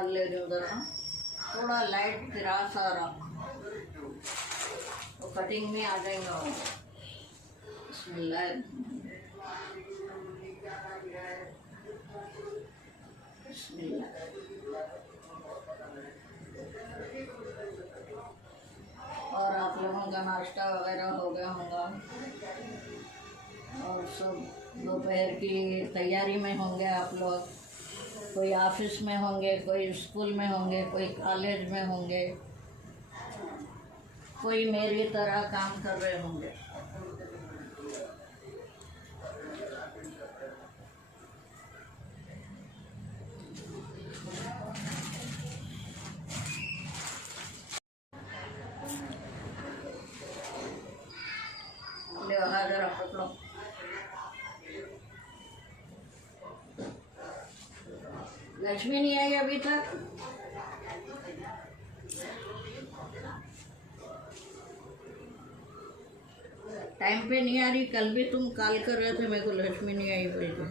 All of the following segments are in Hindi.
डाल ले रही हूँ ज़रा, थोड़ा लाइट तिरास आ रहा तो कटिंग में आ जाएगा। बिस्मिल्लाह। बिस्मिल्लाह। और आप लोगों का नाश्ता वगैरह हो गया होगा और सब दोपहर की तैयारी में होंगे आप लोग। कोई ऑफिस में होंगे, कोई स्कूल में होंगे, कोई कॉलेज में होंगे, कोई मेरी तरह काम कर रहे होंगे। ले हाजिर आप लोग। लक्ष्मी नहीं आई अभी तक। टाइम पे नहीं आ रही। कल भी तुम कॉल कर रहे थे मेरे को, लक्ष्मी नहीं आई बोल के।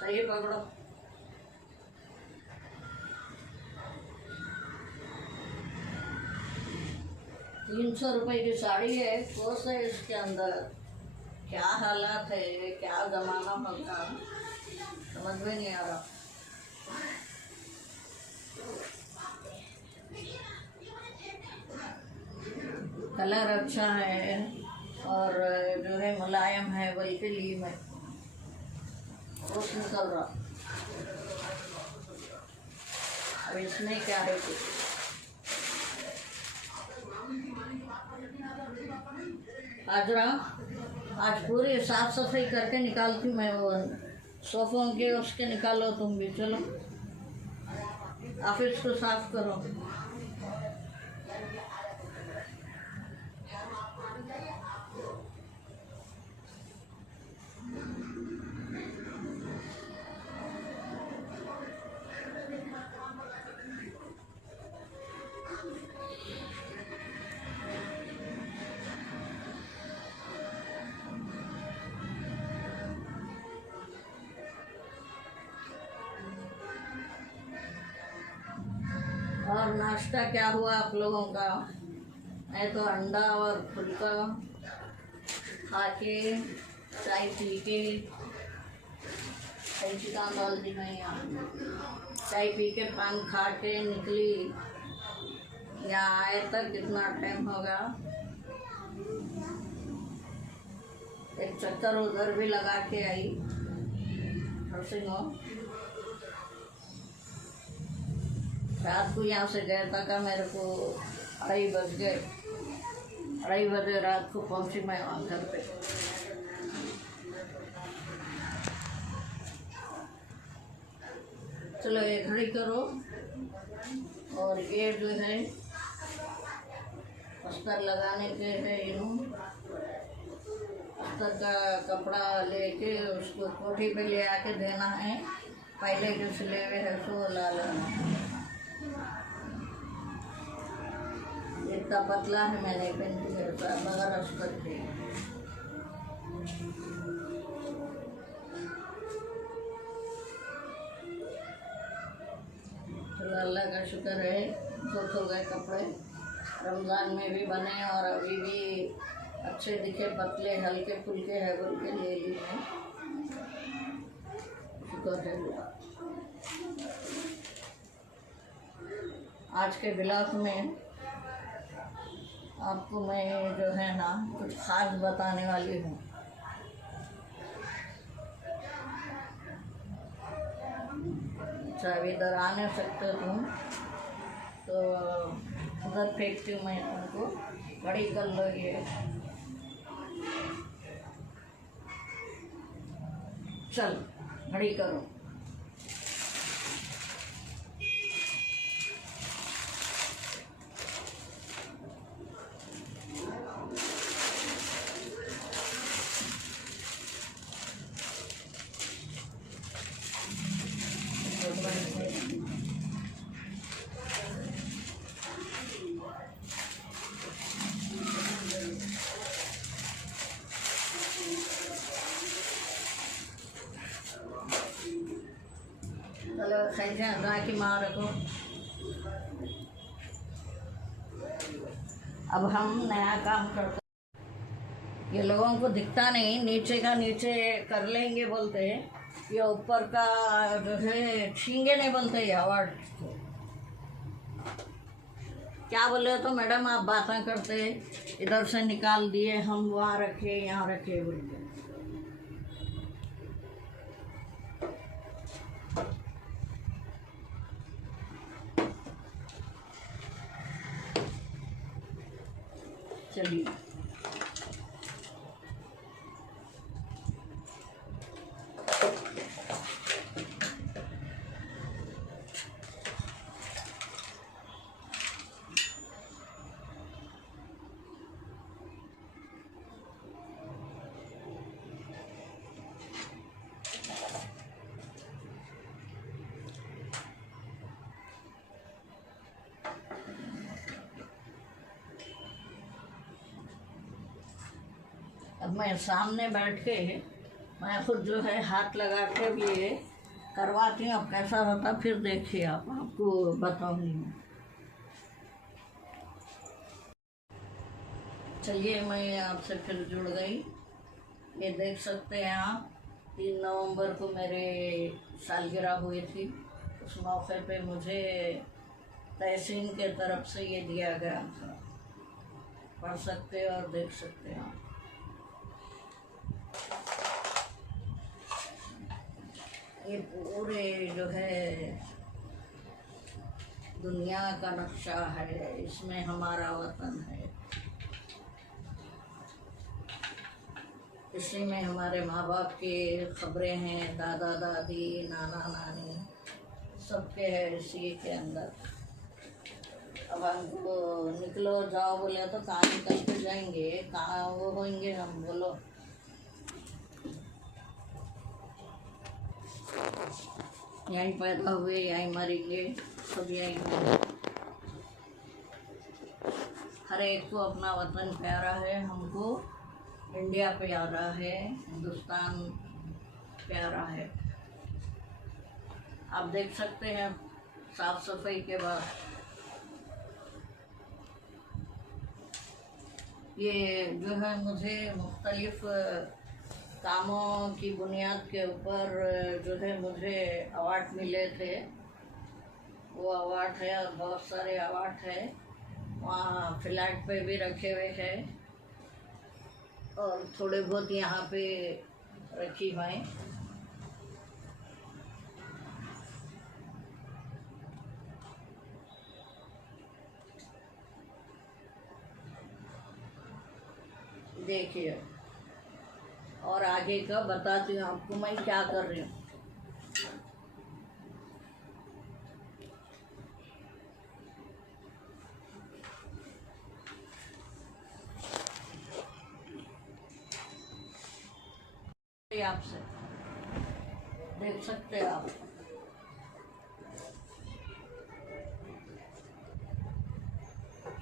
सही पकड़ो। ₹300 की साड़ी है, कोस है इसके अंदर। क्या हालात है, क्या जमाना होगा, समझ में नहीं आ रहा। कलर अच्छा है और जो है मुलायम है, बल्कि ली में रोश निकल रहा। अब इसमें क्या है कुछ आज पूरी साफ सफाई करके निकालती मैं। वो सोफों के उसके निकालो तुम भी, चलो ऑफिस को साफ करो। और नाश्ता क्या हुआ आप लोगों का? मैं तो अंडा और फुल्का खा के, चाय पी के, चिकन डाल दी मैं यहाँ, चाय पी के पान खा के निकली। यहाँ आए तक कितना टाइम होगा। एक चक्कर उधर भी लगा के आई नरसिंह। रात को यहाँ से गया था का मेरे को 2:30 बज गए। 2:30 बजे रात को पहुँची मैं वहाँ घर पे। चलो ये घड़ी करो। और ये जो है अस्तर लगाने के है, अस्तर का कपड़ा लेके उसको कोठी पे ले आके देना है। पहले जो सिले हुए है सो ला लेना। इतना पतला है, मैंने पेंट करता बगैर अस्तर के। चलो अल्लाह का शुक्र है, खुश हो गए कपड़े। रमज़ान में भी बने और अभी भी अच्छे दिखे, पतले हल्के फुल्के है बोल के ले ली मैं। शुक्र है। आज के ब्लॉग में आपको मैं जो है ना कुछ खास बताने वाली हूँ। अच्छा अभी इधर आ नहीं सकते तुम तो उधर फेंकती हूँ मैं तुमको। बड़ी कर लो ये। चल घड़ी करो। कैसे अदा की माँ रखो। अब हम नया काम करते, ये लोगों को दिखता नहीं, नीचे का नीचे कर लेंगे बोलते हैं, ये ऊपर का जो है छींगे नहीं बोलते ये अवार्ड को। क्या बोले तो मैडम आप बातें करते, इधर से निकाल दिए हम, वहाँ रखे यहाँ रखे बोल के। चलिए अब मैं सामने बैठ के मैं खुद जो है हाथ लगा के भी करवाती हूँ। अब कैसा होता फिर देखिए, आपको बताऊंगी मैं। चलिए मैं आपसे फिर जुड़ गई। ये देख सकते हैं आप, 3 नवंबर को मेरे सालगिरह हुई थी। उस मौके पे मुझे तहसीन के तरफ से ये दिया गया था, पढ़ सकते हैं और देख सकते हैं आप। ये पूरे जो है दुनिया का नक्शा है, इसमें हमारा वतन है, इसी में हमारे माँ बाप की खबरें हैं, दादा दादी नाना नानी सबके है इसी के अंदर। अब हमको निकलो जाओ बोले तो कहाँ निकल के जाएंगे, कहाँ वो होंगे हम, बोलो। यहीं पैदा हुए यहीं मरेंगे, सब यहीं। हर एक को अपना वतन प्यारा है, हमको इंडिया प्यारा है, हिंदुस्तान प्यारा है। आप देख सकते हैं साफ सफाई के बाद ये जो है मुझे मुख्तलिफ कामों की बुनियाद के ऊपर जो है मुझे अवार्ड मिले थे। वो अवार्ड है और बहुत सारे अवार्ड है, वहाँ फ्लैट पे भी रखे हुए हैं और थोड़े बहुत यहाँ पे रखी हुए। देखिए और आगे का बताती हूँ आपको मैं क्या कर रही हूँ। आपसे देख सकते हैं आप,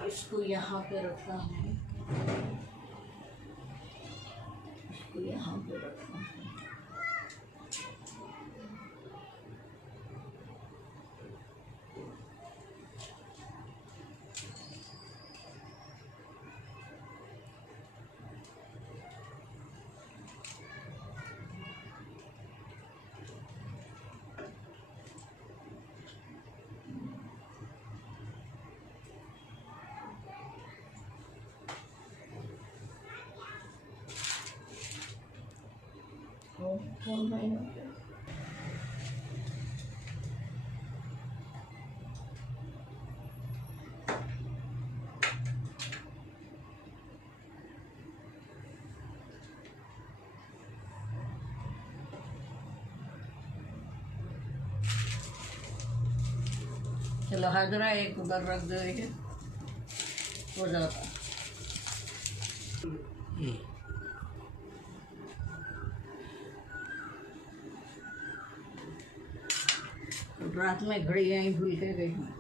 इसको यहाँ पे रखना है, इसको यहाँ पे रखना है। चलो हाजरा एक उधर रख दो, हो जाता। रात में घड़ी यहीं भूल के गई मैं।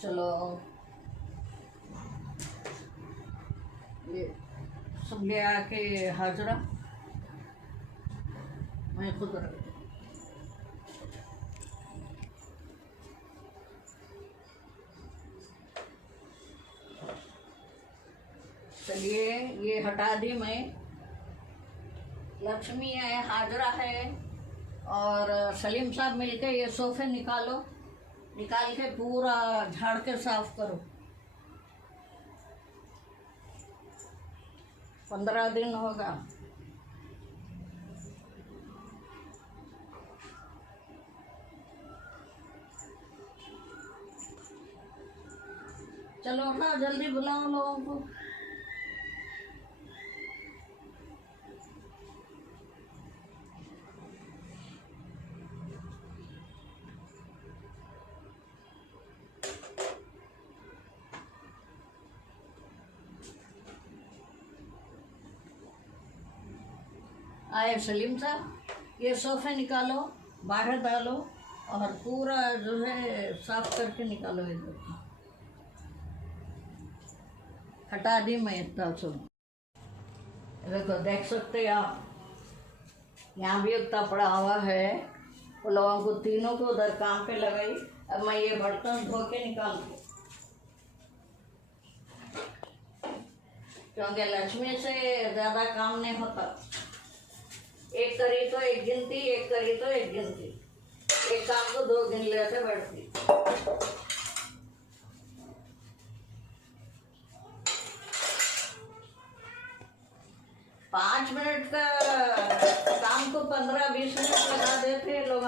चलो ये सब ले आके हाजरा मैं खुद रख चलिए ये हटा दी मैं। लक्ष्मी है, हाजरा है और सलीम साहब मिलके ये सोफे निकालो, निकाल के पूरा झाड़ के साफ करो। 15 दिन होगा। चलो ना जल्दी बुलाओ लोगों को। आए सलीम साहब, ये सोफे निकालो, बाहर डालो और पूरा जो है साफ करके निकालो इधर। हटा दी मैं इतना सब। देखो, देख सकते हैं आप, यहाँ भी उतना पड़ा हुआ है। वो लोगों को तीनों को उधर काम पे लगाई। अब मैं ये बर्तन धो के निकाल दूँ, क्योंकि लक्ष्मी से ज़्यादा काम नहीं होता। एक करी तो एक गिनती, एक करी तो एक गिनती, एक काम को 2 गिन लेते बैठती। 5 मिनट का काम को 15-20 मिनट लगा देते लोग।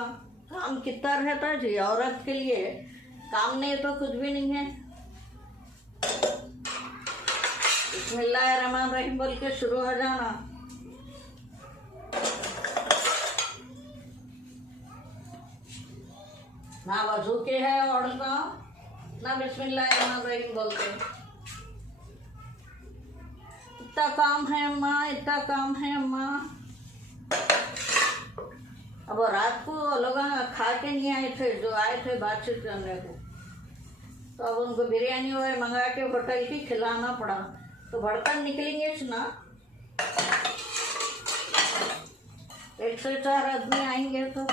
काम कितना रहता है जी औरत के लिए, काम नहीं तो कुछ भी नहीं है। बिस्मिल्लाहिर्रहमानिर्रहीम बोल के शुरू हो जाना। ना वजू के है औरत, ना बिस्मिल्लाहिर्रहमानिर्रहीम बोलते। इतना काम है अम्मा, इतना काम है अम्मा। अब रात को लोग खा के नहीं आए थे, जो आए थे बातचीत करने को, तो अब उनको बिरयानी वगैरह मंगा के होटल की खिलाना पड़ा। तो बर्तन निकलेंगे ना, 1 से 4 आदमी आएंगे तो।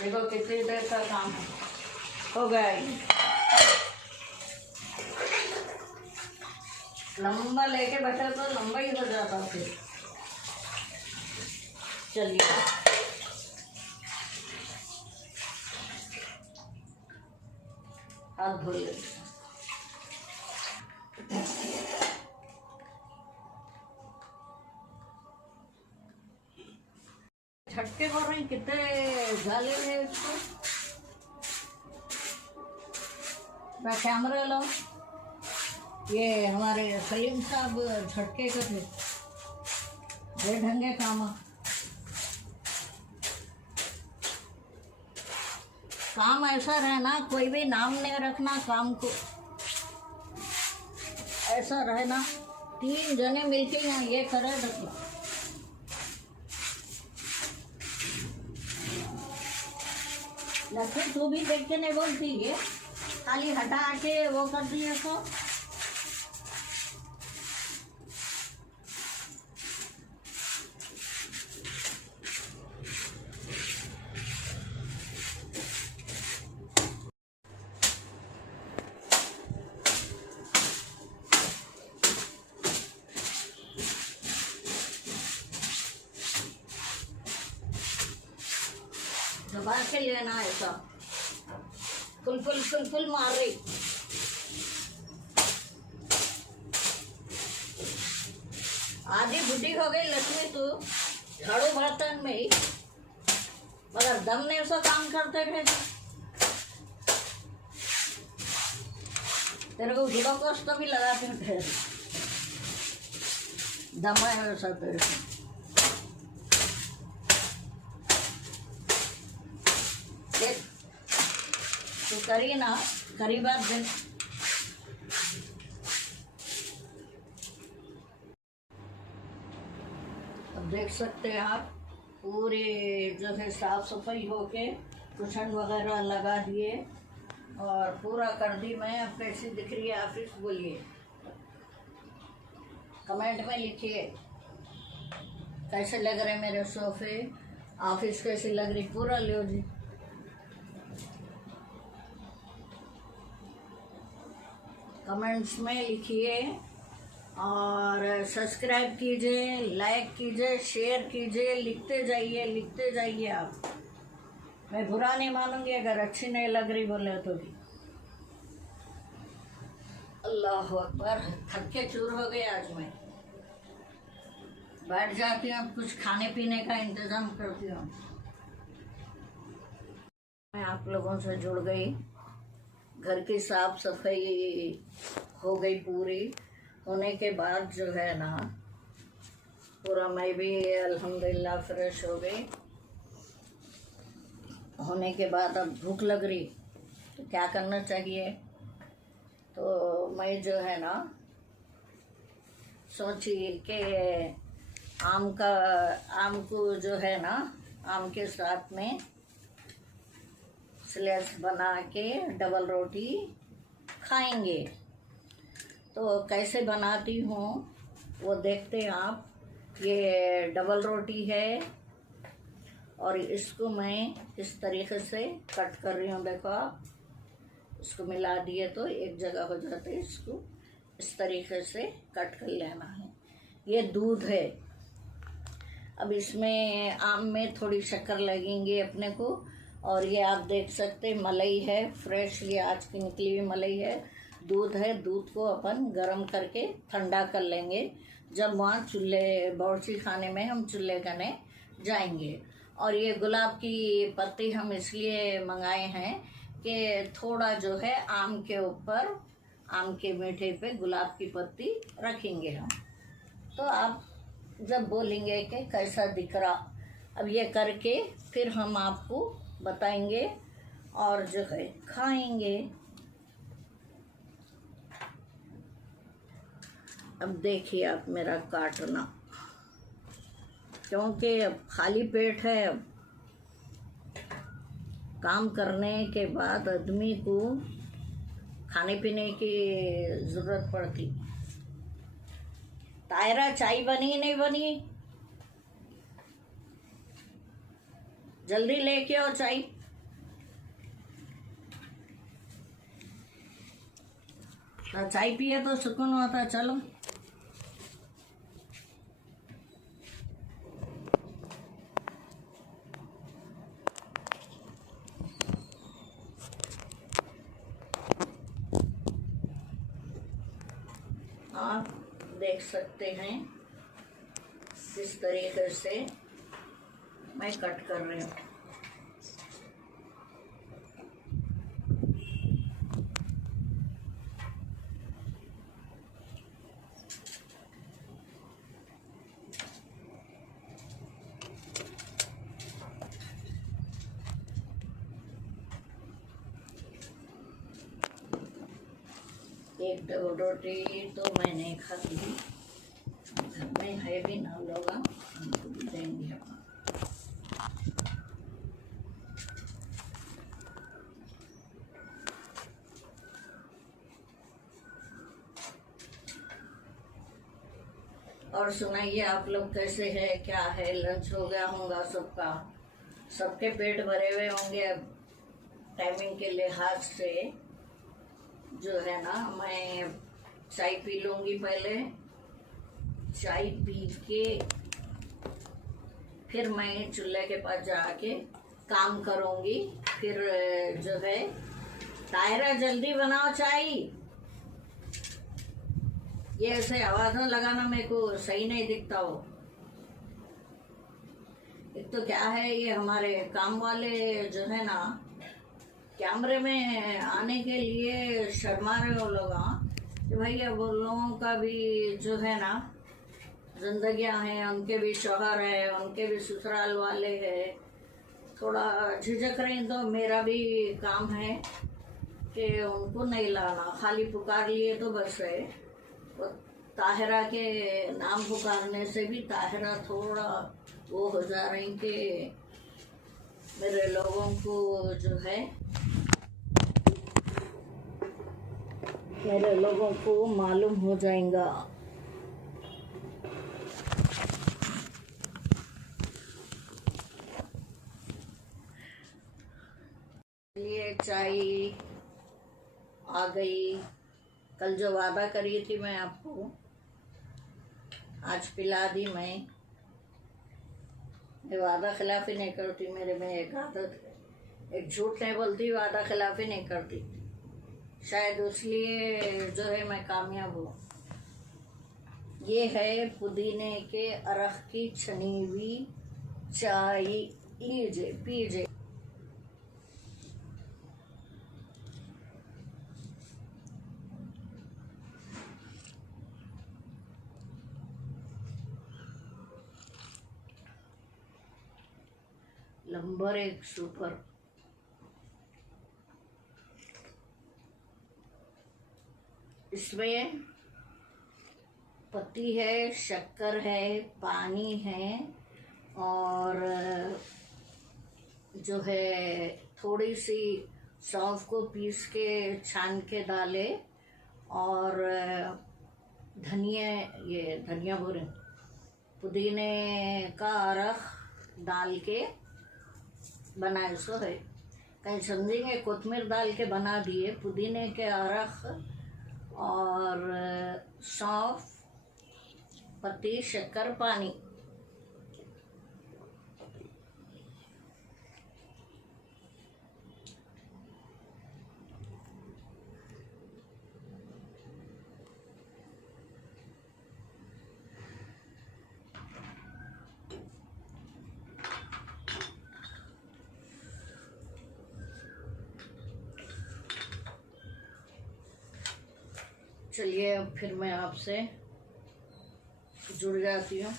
देखो कितनी देर का काम है, हो गया। लंबा लेके बैठा तो लंबा ही हो जाता फिर। चलिए हाथ धो ले। झटके बोल रहे हैं, कितने झाले हैं इसको। कैमरा लो। ये हमारे सलीम साहब झटके के थे, बेढंगे काम। काम ऐसा रहना, कोई भी नाम नहीं रखना काम को, ऐसा रहना। 3 जने मिलके यहाँ ये करे रखो। लक्ष्मी तू भी देख के नहीं बोलती है, खाली हटा के वो कर दिए तो। दबा के लेना ऐसा, फुल मार रही। आधी बुढ़ी हो गई लक्ष्मी तो झाड़ू बर्तन में ही, मगर दम ने उसका काम करते थे। तेरे को ग्लूकोज तो भी लगाते थे, दम है वैसा तेरे को। देख तो करिए ना, करी बात देख। अब देख सकते हैं आप, पूरे जो है साफ सफाई होके कुशन वगैरह लगा दिए और पूरा कर दी मैं। अब कैसी दिख रही है ऑफिस, बोलिए, कमेंट में लिखिए कैसे लग रहे मेरे सोफे, ऑफिस कैसी लग रही, पूरा लो जी। कमेंट्स में लिखिए और सब्सक्राइब कीजिए, लाइक कीजिए, शेयर कीजिए, लिखते जाइए आप। मैं बुरा नहीं मानूंगी अगर अच्छी नहीं लग रही बोले तो भी। अल्लाह अकबर, थक के चूर हो गए आज मैं। बैठ जाती हूँ, कुछ खाने पीने का इंतजाम करती हूँ। मैं आप लोगों से जुड़ गई, घर की साफ सफाई हो गई पूरी। होने के बाद जो है ना, पूरा मैं भी अल्हम्दुलिल्लाह फ्रेश हो गई। होने के बाद अब भूख लग रही तो क्या करना चाहिए, तो मैं जो है ना सोची कि आम को जो है ना, आम के साथ में स्लाइस बना के डबल रोटी खाएंगे। तो कैसे बनाती हूँ वो देखते हैं आप। ये डबल रोटी है और इसको मैं इस तरीके से कट कर रही हूँ। देखो आप, इसको मिला दिए तो एक जगह हो जाते है। इसको इस तरीके से कट कर लेना है। ये दूध है। अब इसमें आम में थोड़ी शक्कर लगेंगी अपने को। और ये आप देख सकते मलाई है फ्रेश, ये आज की निकली हुई मलाई है। दूध है, दूध को अपन गरम करके ठंडा कर लेंगे जब वहाँ चूल्हे बावर्ची खाने में हम चूल्हे करने जाएंगे। और ये गुलाब की पत्ती हम इसलिए मंगाए हैं कि थोड़ा जो है आम के ऊपर, आम के मीठे पे गुलाब की पत्ती रखेंगे हम। तो आप जब बोलेंगे कि कैसा दिख रहा, अब ये करके फिर हम आपको बताएंगे और जो है खाएंगे। अब देखिए आप मेरा काटना, क्योंकि अब खाली पेट है। अब काम करने के बाद आदमी को खाने पीने की ज़रूरत पड़ती। तायरा, चाय बनी नहीं बनी? जल्दी लेके आओ चाय। चाय पिए तो सुकून होता। चलो आप देख सकते हैं किस तरीके से मैं कट कर रही हूँ। एक डबल रोटी तो मैं नहीं खाती, घर में है भी ना लोग, हमको भी देंगे अपन। और सुनाइए आप लोग कैसे है, क्या है? लंच हो गया होगा सबका, सबके पेट भरे हुए होंगे। अब टाइमिंग के लिहाज से जो है ना, मैं चाय पी लूँगी पहले। चाय पी के फिर मैं चूल्हे के पास जाके काम करूँगी। फिर जो है, तायरा जल्दी बनाओ चाय। ये ऐसे आवाज़ लगाना मेरे को सही नहीं दिखता हो। एक तो क्या है, ये हमारे काम वाले जो है ना, कैमरे में आने के लिए शर्मा रहे हो लोग। कि भैया वो लोगों का भी जो है ना जिंदगियां हैं, उनके भी शौहर है, उनके भी ससुराल वाले हैं। थोड़ा झिझक रही तो मेरा भी काम है कि उनको नहीं लाना, खाली पुकार लिए तो बस है। तो ताहिरा के नाम पुकारने से भी ताहिरा थोड़ा वो हो जा रही कि मेरे लोगों को जो है, मेरे लोगों को मालूम हो जाएगा। ये चाय आ गई। कल जो वादा करी थी मैं आपको, आज पिला दी। मैं वादा खिलाफी नहीं करती, मेरे में एक आदत है, एक झूठ नहीं बोलती, वादा खिलाफी नहीं करती। शायद इसलिए जो है मैं कामयाब हूँ। ये है पुदीने के अरख की छनी हुई चाय, लीजिए पीजिए। Number 1 super. इसमें पत्ती है, शक्कर है, पानी है और जो है थोड़ी सी सौंफ को पीस के छान के डाले और धनिया, ये धनिया बोले पुदीने का अरख डाल के बनाए सो है। कहीं समझेंगे कोतमीर डाल के बना दिए, पुदीने के अरख और सौंफ, पत्ती, शक्कर, पानी। चलिए अब फिर मैं आपसे जुड़ जाती हूँ।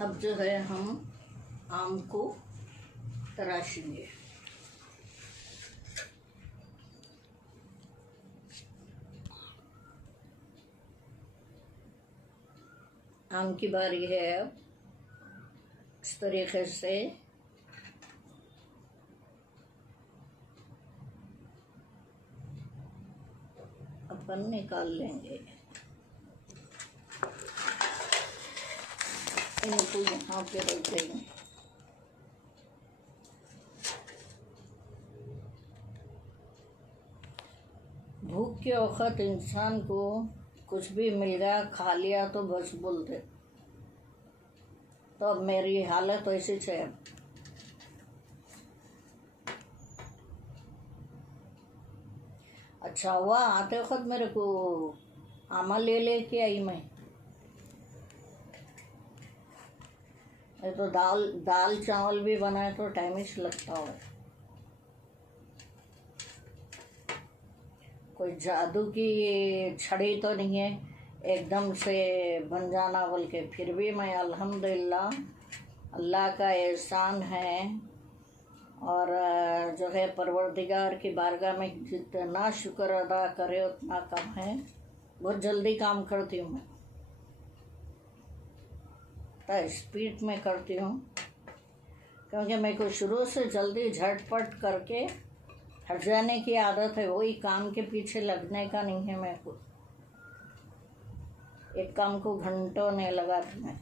अब जो है हम आम को तराशेंगे। आम की बारी है। अब इस तरीके से अपन निकाल लेंगे। इनको यहाँ पे रख देंगे। भूख के वक़्त इंसान को कुछ भी मिल गया, खा लिया तो बस बोलते। तो अब मेरी हालत ऐसी है। अच्छा हुआ आते वक्त मेरे को आमा ले आई। मैं तो दाल चावल भी बनाए तो टाइम ही लगता हो। कोई जादू की छड़ी तो नहीं है एकदम से बन जाना बोल के। फिर भी मैं अल्हम्दुलिल्लाह, अल्लाह का एहसान है। और जो है परवरदिगार की बारगाह में जितना शुक्र अदा करे उतना कम है। बहुत जल्दी काम करती हूँ मैं, तो स्पीड में करती हूँ, क्योंकि मेरे को शुरू से जल्दी झटपट करके हट जाने की आदत है। वही काम के पीछे लगने का नहीं है मेरे को। एक काम को घंटों नहीं लगाती मैं।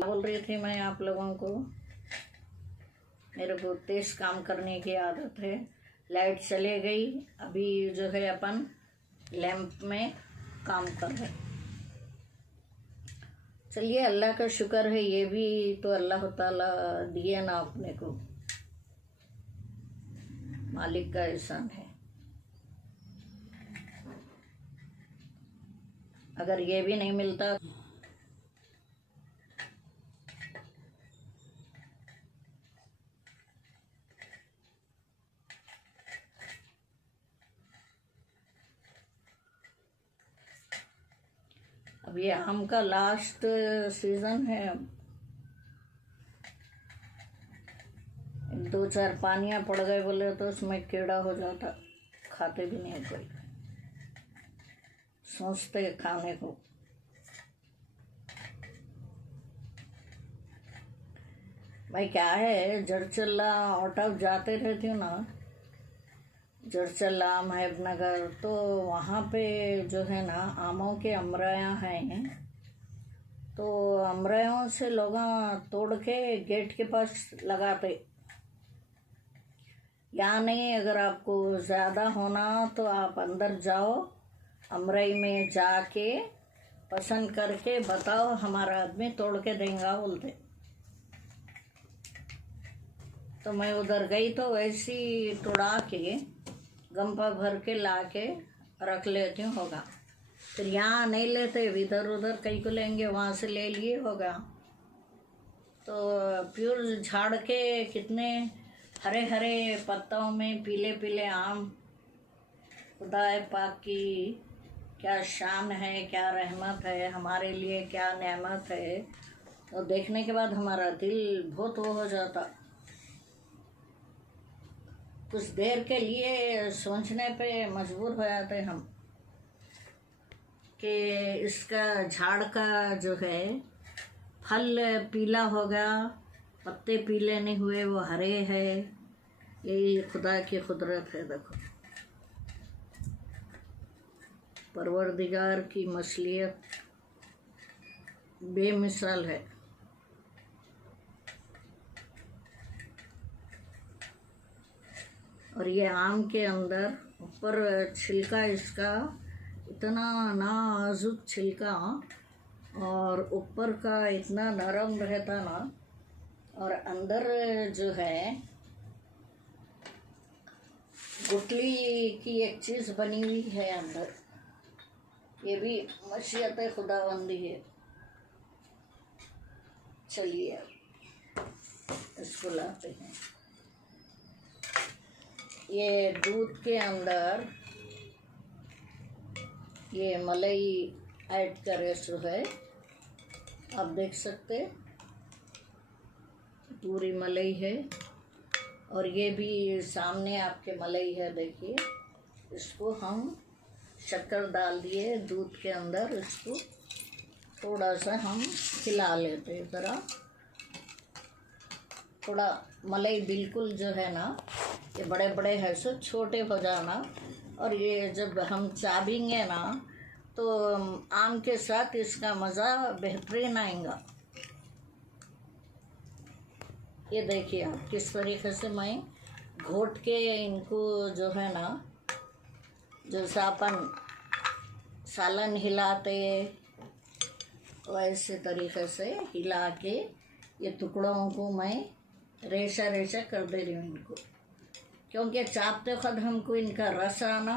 बोल रही थी मैं आप लोगों को, मेरे को तेज काम करने की आदत है। लाइट चले गई, अभी जो है अपन लैंप में काम कर रहे। चलिए अल्लाह का शुक्र है, ये भी तो अल्लाह ताला दिए ना अपने को, मालिक का एहसान है। अगर ये भी नहीं मिलता अब ये आम का लास्ट सीजन है। अब 2-4 पानियाँ पड़ गए बोले तो उसमें कीड़ा हो जाता, खाते भी नहीं कोई, सोचते खाने को। भाई क्या है, जड़चल्ला आउट ऑफ जाते रहती हूँ ना, जड़चल्ला महबूबनगर, तो वहाँ पे जो है ना आमों के अमरायाँ हैं, तो अमरायों से लोग तोड़ के गेट के पास लगाते। या नहीं, अगर आपको ज़्यादा होना तो आप अंदर जाओ, अमरई में जाके पसंद करके बताओ, हमारा आदमी तोड़ के देंगे बोलते। तो मैं उधर गई तो वैसी तोड़ा के गंपा भर के ला के रख लेती हूँ, होगा। फिर यहाँ नहीं लेते, इधर उधर कहीं को लेंगे, वहाँ से ले लिए, होगा। तो प्योर झाड़ के कितने हरे हरे पत्तों में पीले पीले आम, खुदाए पाक की क्या शान है, क्या रहमत है, हमारे लिए क्या नेमत है। तो देखने के बाद हमारा दिल बहुत वो हो जाता। कुछ देर के लिए सोचने पे मजबूर हो जाते हम कि इसका झाड़ का जो है फल पीला होगा, पत्ते पीले नहीं हुए, वो हरे है। यही खुदा की कुदरत है। देखो, परवरदिगार की मसलियत बेमिसाल है। और ये आम के अंदर ऊपर छिलका इसका इतना नाजुक छिलका, और ऊपर का इतना नरम रहता ना, और अंदर जो है गुठली की एक चीज़ बनी हुई है अंदर। ये भी मशीयत खुदाबंदी है। चलिए इसको लाते हैं। ये दूध के अंदर ये मलाई ऐड करे सो है, आप देख सकते, पूरी मलाई है। और ये भी सामने आपके मलाई है, देखिए। इसको हम शक्कर डाल दिए दूध के अंदर, इसको थोड़ा सा हम हिला लेते ज़रा। थोड़ा मलाई बिल्कुल जो है ना, ये बड़े बड़े है सो छोटे हो जाना। और ये जब हम चाबेंगे ना तो आम के साथ इसका मज़ा बेहतरीन आएगा। ये देखिए आप किस तरीके से मैं घोट के इनको जो है ना, जैसा अपन सालन हिलाते वैसे तरीके से हिला के ये टुकड़ों को मैं रेशा रेशा कर दे रही हूँ इनको। क्योंकि चापते वक्त हमको इनका रस आना,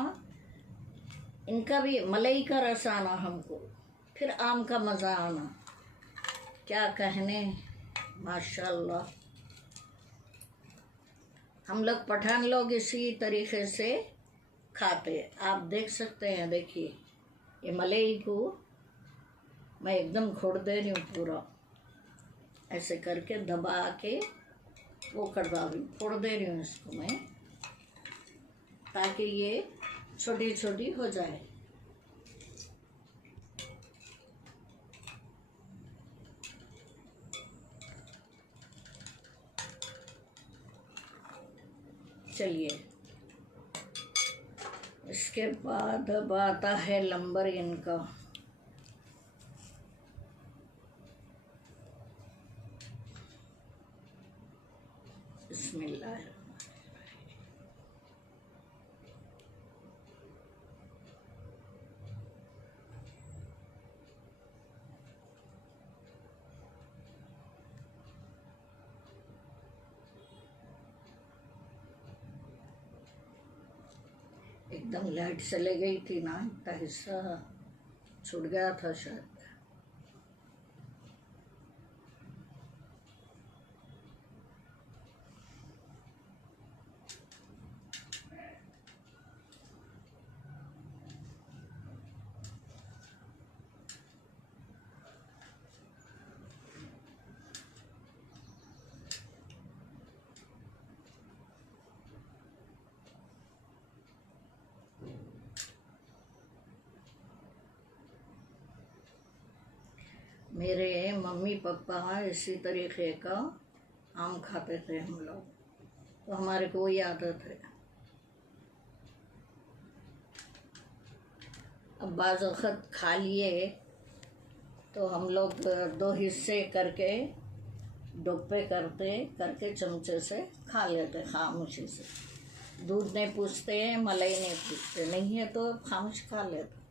इनका भी मलाई का रस आना हमको, फिर आम का मज़ा आना, क्या कहने, माशाल्लाह। हम लोग पठान लोग इसी तरीके से खाते, आप देख सकते हैं। देखिए ये मलाई को मैं एकदम घोट दे रही हूँ पूरा, ऐसे करके दबा के वो करवा रही हूँ, फोड़ दे रही हूँ इसको मैं, ताकि ये छोटी छोटी हो जाए। चलिए, इसके बाद अब आता है लंबर इनका। बिस्मिल्लाह। एकदम लाइट चले गई थी ना, इतना हिस्सा छूट गया था शायद। मेरे मम्मी पापा इसी तरीके का आम खाते थे हम लोग, तो हमारे को वही आदत है। अब बाज़ वक़्त खा लिए तो हम लोग 2 हिस्से करके डोपे करके चमचे से खा लेते खामोशी से। दूध नहीं पूछते, मलाई नहीं पूछते, नहीं है तो खामोश खा लेते।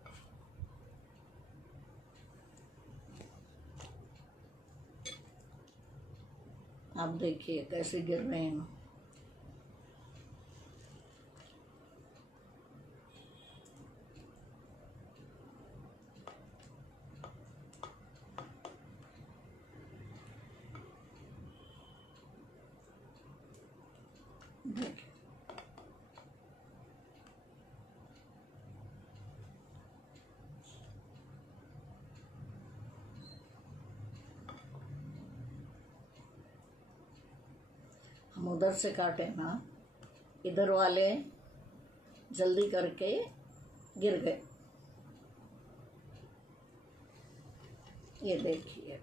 आप देखिए कैसे गिर रहे हैं। देखिए हम उधर से काटे ना, इधर वाले जल्दी करके गिर गए। ये देखिए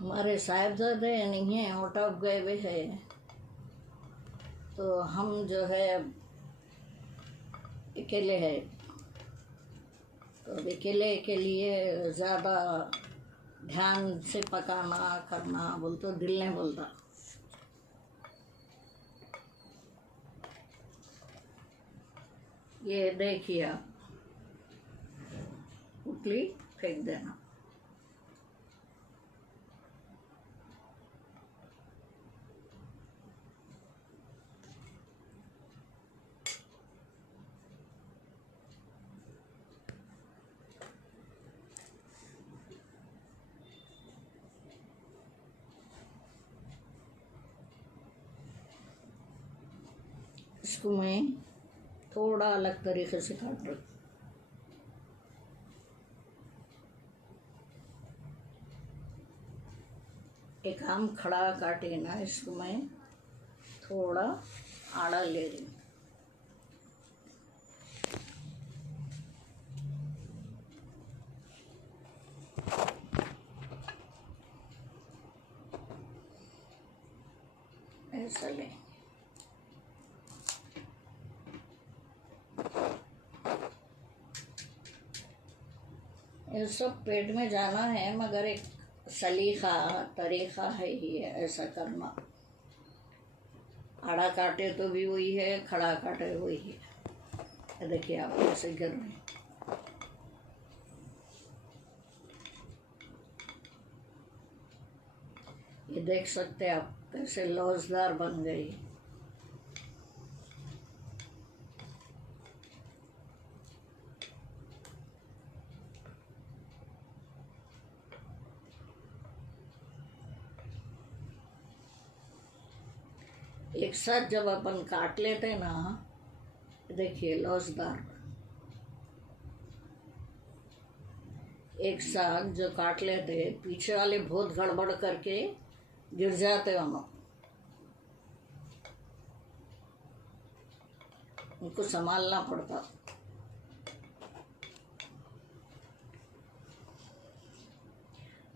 हमारे साहिबजादे नहीं हैं, आउट ऑफ गए हुए हैं, तो हम जो है अकेले हैं। तो अकेले के लिए ज़्यादा ध्यान से पकाना करना बोल तो दिल नहीं बोलता। ये देखिए आप, उठली फेंक देना। इसको मैं थोड़ा अलग तरीके से काट रही। एक आम खड़ा काटे ना, इसको मैं थोड़ा आड़ा ले रही हूँ। ऐसा ले, ये सब पेट में जाना है, मगर एक सलीका तरीका है ही है ऐसा करना। आड़ा काटे तो भी वही है, खड़ा काटे वही है। देखिए आप कैसे गिर रहे हैं। ये देख सकते हैं आप कैसे लौजदार बन गई। एक साथ जब अपन काट लेते ना, देखिए लौजदार, एक साथ जो काट लेते, पीछे वाले बहुत गड़बड़ करके गिर जाते उनको, उनको संभालना पड़ता।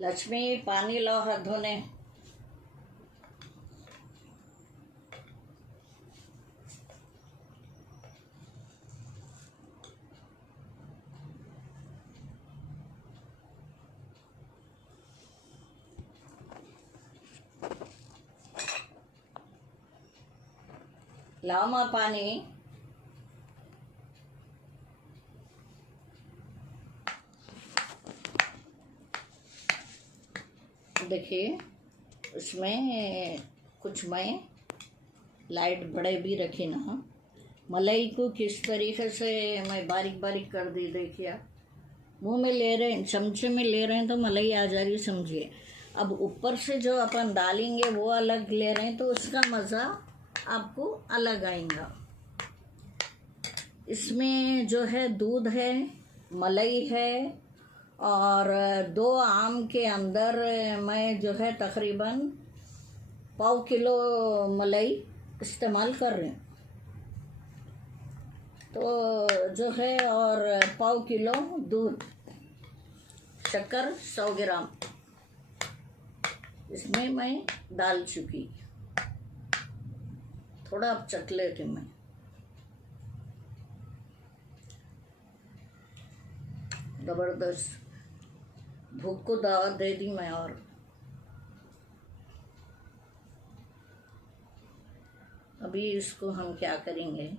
लक्ष्मी पानी लो हाथ धोने। लाओ माँ पानी। देखिए इसमें कुछ मैं लाइट बड़े भी रखी ना, मलाई को किस तरीके से मैं बारीक बारीक कर दी। देखिए मुंह में ले रहे हैं, चमचे में ले रहे हैं तो मलाई आ जा रही, समझिए। अब ऊपर से जो अपन डालेंगे वो अलग ले रहे हैं तो उसका मज़ा आपको अलग आएगा। इसमें जो है दूध है, मलाई है, और 2 आम के अंदर मैं जो है तकरीबन पाव किलो मलाई इस्तेमाल कर रही हूँ। तो जो है और पाव किलो दूध, शक्कर 100 ग्राम इसमें मैं डाल चुकी। थोड़ा अब चख लेती मैं। ज़बरदस्त भूख को दावत दे दी मैं। और अभी इसको हम क्या करेंगे,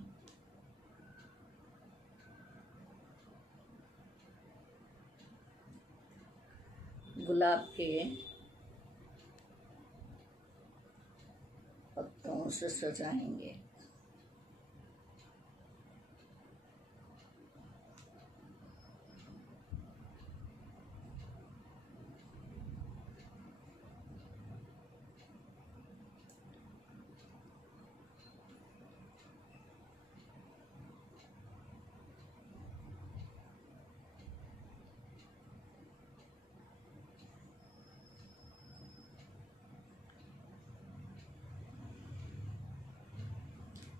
गुलाब के पत्तों से सजाएंगे।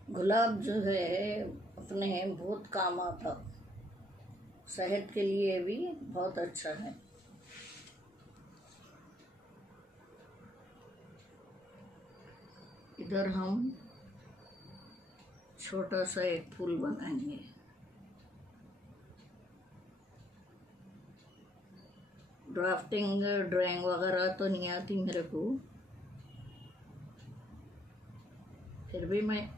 गुलाब जो है अपने बहुत काम आता, सेहत के लिए भी बहुत अच्छा है। इधर हम छोटा सा एक फूल बनाएंगे। ड्राफ्टिंग ड्राइंग वगैरह तो नहीं आती मेरे को, फिर भी मैं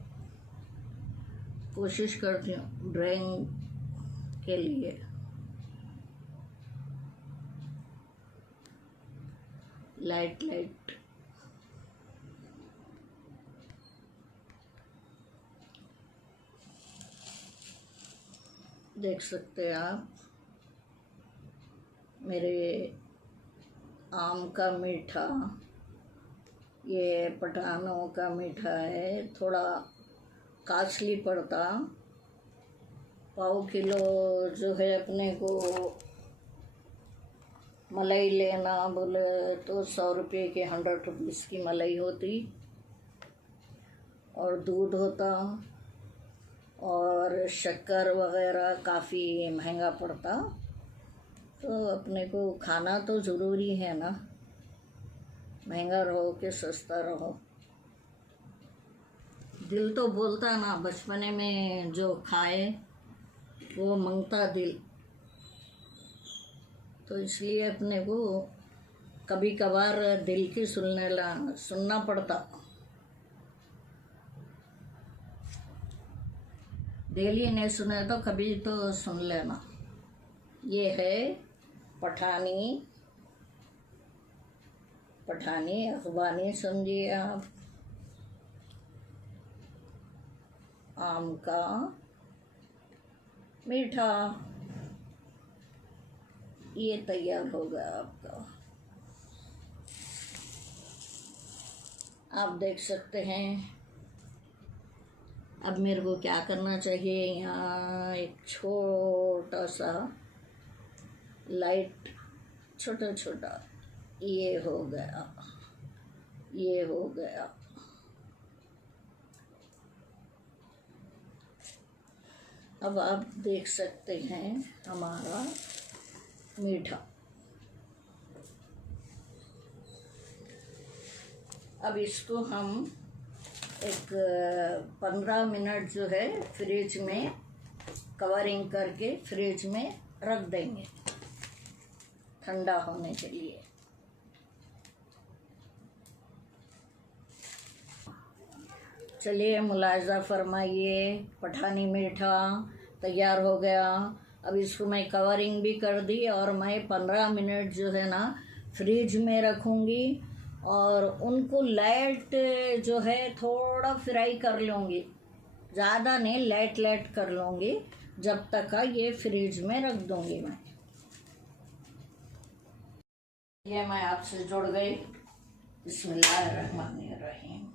कोशिश करती हूँ ड्राइंग के लिए। लाइट लाइट देख सकते हैं आप, मेरे आम का मीठा, ये पठानों का मीठा है, थोड़ा कास्टली पड़ता। पाव किलो जो है अपने को मलाई लेना बोले तो 100 रुपये के 100 रुपीज़ की मलाई होती, और दूध होता, और शक्कर वगैरह काफ़ी महंगा पड़ता। तो अपने को खाना तो ज़रूरी है ना, महंगा रहो कि सस्ता रहो। दिल तो बोलता ना, बचपने में जो खाए वो मांगता दिल। तो इसलिए अपने को कभी कभार दिल की सुनना पड़ता। डेली नहीं सुने तो कभी तो सुन लेना। ये है पठानी अखबानी समझिए आप, आम का मीठा। ये तैयार हो गया आपका। आप देख सकते हैं। अब मेरे को क्या करना चाहिए, यहाँ एक छोटा सा लाइट, छोटा छोटा, ये हो गया। अब आप देख सकते हैं हमारा मीठा। अब इसको हम एक 15 मिनट जो है फ्रिज में कवरिंग करके फ्रिज में रख देंगे ठंडा होने के लिए। चलिए मुलाहिज़ा फरमाइए, पठानी मीठा तैयार हो गया। अब इसको मैं कवरिंग भी कर दी और मैं 15 मिनट जो है ना फ्रिज में रखूँगी और उनको लाइट जो है थोड़ा फ्राई कर लूँगी, ज़्यादा नहीं, लाइट लाइट कर लूँगी जब तक का ये फ्रिज में रख दूँगी मैं। ये मैं आपसे जुड़ गई। बिस्मिल्लाहिर्रहमानिर्रहीम।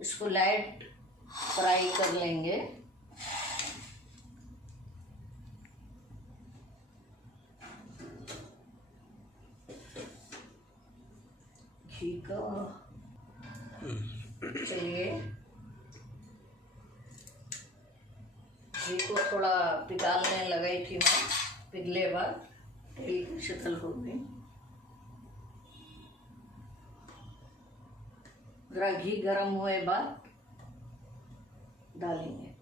इसको लाइट फ्राई कर लेंगे। घी का चलिए, घी को थोड़ा पिघालने लगाई थी मैं, पिघले बाद तेल शीतल हो गई। जरा घी गर्म हुए बाद डालेंगे।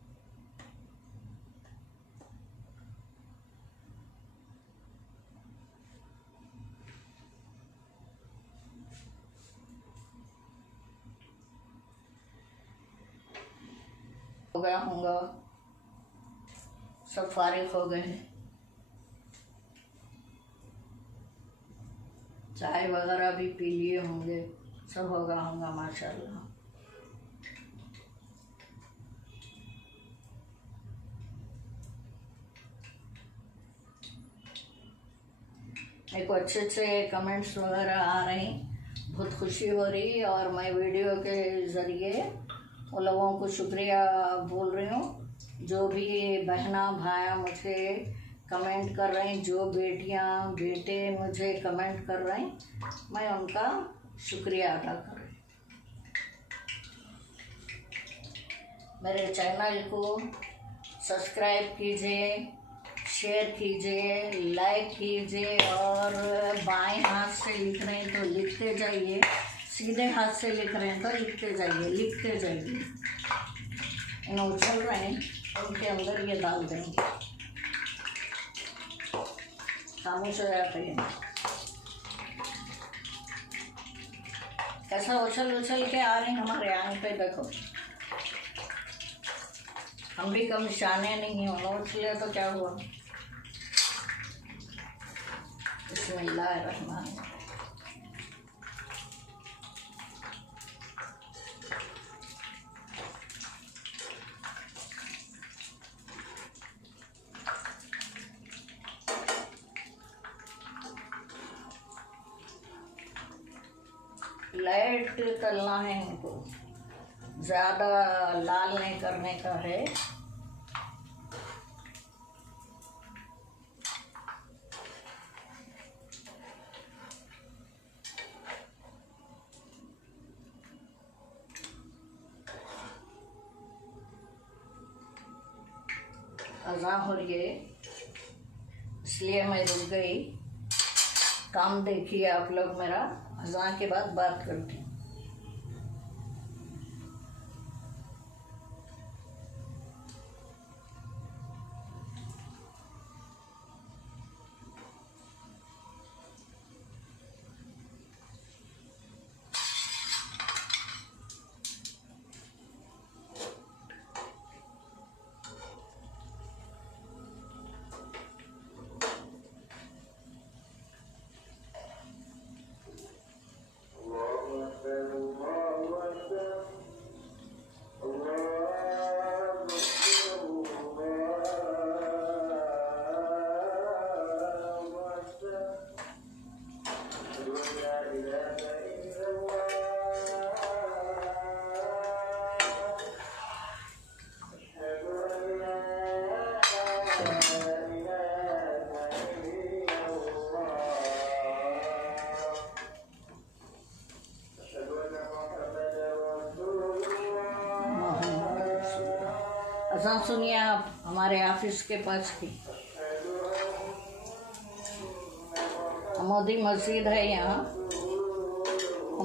हो गया होगा, सब फारिग हो गए हैं, चाय वगैरह भी पी लिए होंगे, सब होगा होगा माशाल्लाह। मेरे को अच्छे अच्छे कमेंट्स वगैरह आ रहे हैं, बहुत खुशी हो रही, और मैं वीडियो के ज़रिए उन लोगों को शुक्रिया बोल रही हूँ जो भी बहना भाया मुझे कमेंट कर रहे हैं, जो बेटियाँ बेटे मुझे कमेंट कर रहे हैं, मैं उनका शुक्रिया अदा कर रही हूँ। मेरे चैनल को सब्सक्राइब कीजिए, शेयर कीजिए, लाइक कीजिए, और बाएं हाथ से लिख रहे हैं तो लिखते जाइए, सीधे हाथ से लिख रहे हैं तो लिखते जाइए, लिखते जाइए। इन उछल रहे हैं, उनके अंदर ये डाल देंगे। खामोश हो जाते हैं। कैसा उछल उछल के आ रहे हैं हमारे आंग पे, देखो। हम भी कम शाने नहीं हो, उछले तो क्या हुआ। बिस्मिल्लाहिर्रहमानिर्रहीम। लाइट तलना है इनको, ज़्यादा लाल नहीं करने का है। अज़ान हो रही है इसलिए मैं रुक गई। काम देखिए आप लोग मेरा, अज़ान के बाद बात करती हूँ। अज़ान सुनिए आप हमारे ऑफिस के पास की मोदी मस्जिद है यहाँ,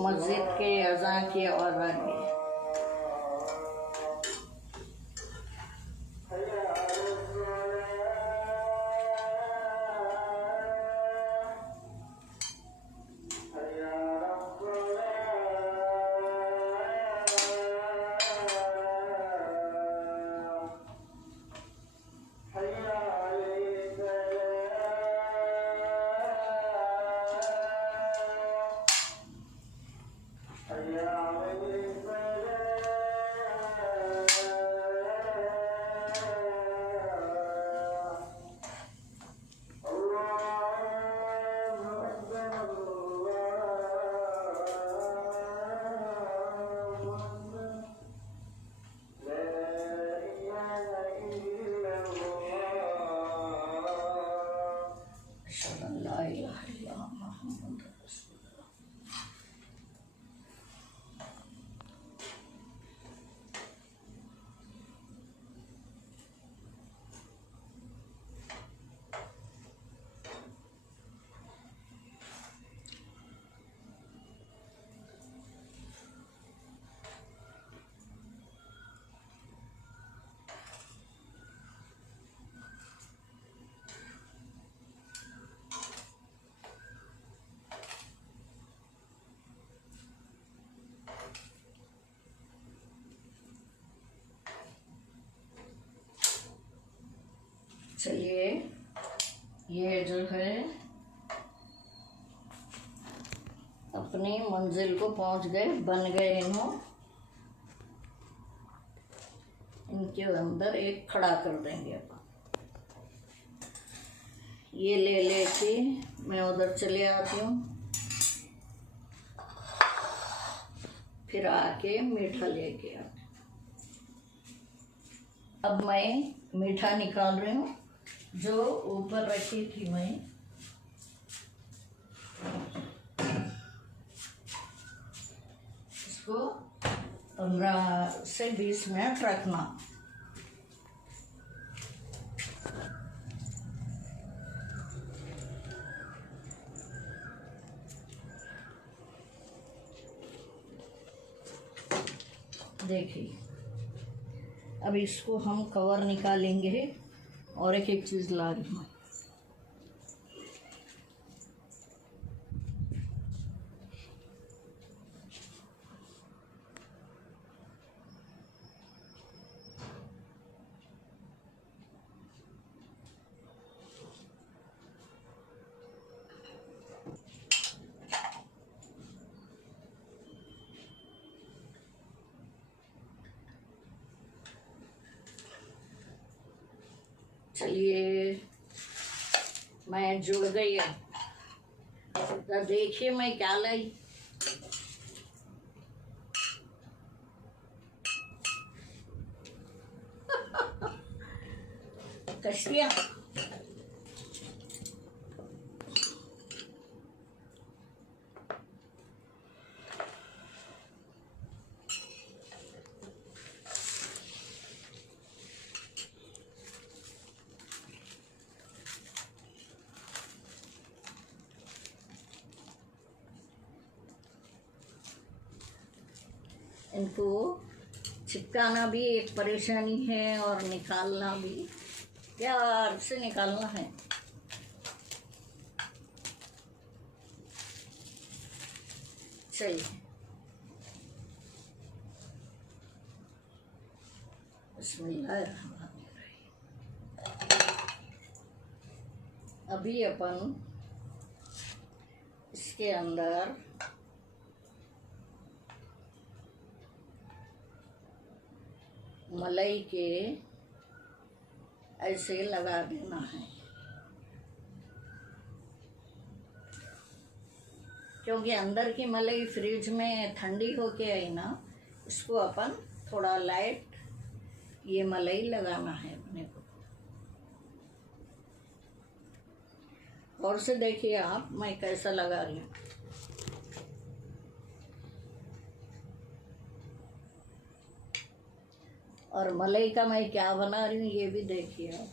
मस्जिद के अज़ान की आवाज़ आ रही है। चलिए, ये जो है अपनी मंजिल को पहुंच गए, बन गए इनके अंदर एक खड़ा कर देंगे अपन। ये ले लेके मैं उधर चले आती हूँ, फिर आके मीठा लेके आती हूँ। अब मैं मीठा निकाल रही हूँ, जो ऊपर रखी थी मैं। इसको 15 से 20 मिनट रखना। देखिए, अब इसको हम कवर निकालेंगे और एक एक चीज़ ला रही हूँ। चलिए, मैं जुड़ गई है। तो देखिए मैं क्या लाई। कश्तियाँ। इनको चिपकाना भी एक परेशानी है और निकालना भी प्यार से निकालना है। चलिए, बिस्मिल्लाहिर्रहमानिर्रहीम। अभी अपन इसके अंदर मलाई के ऐसे लगा देना है, क्योंकि अंदर की मलाई फ्रिज में ठंडी होके आई ना, इसको अपन थोड़ा लाइट ये मलाई लगाना है अपने को। और से देखिए आप मैं कैसा लगा रही हूँ। और मलाई का मैं क्या बना रही हूँ ये भी देखिए आप।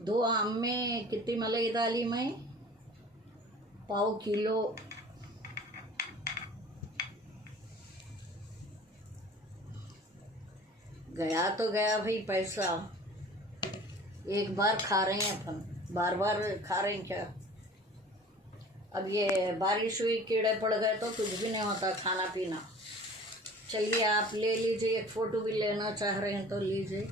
दो आम में कितनी मलाई डाली मैं? पाव किलो। गया तो गया भाई पैसा। एक बार खा रहे हैं अपन, बार बार खा रहे हैं क्या? अब ये बारिश हुई, कीड़े पड़ गए तो कुछ भी नहीं होता खाना पीना। चलिए, आप ले लीजिए, एक फ़ोटो भी लेना चाह रहे हैं तो लीजिए।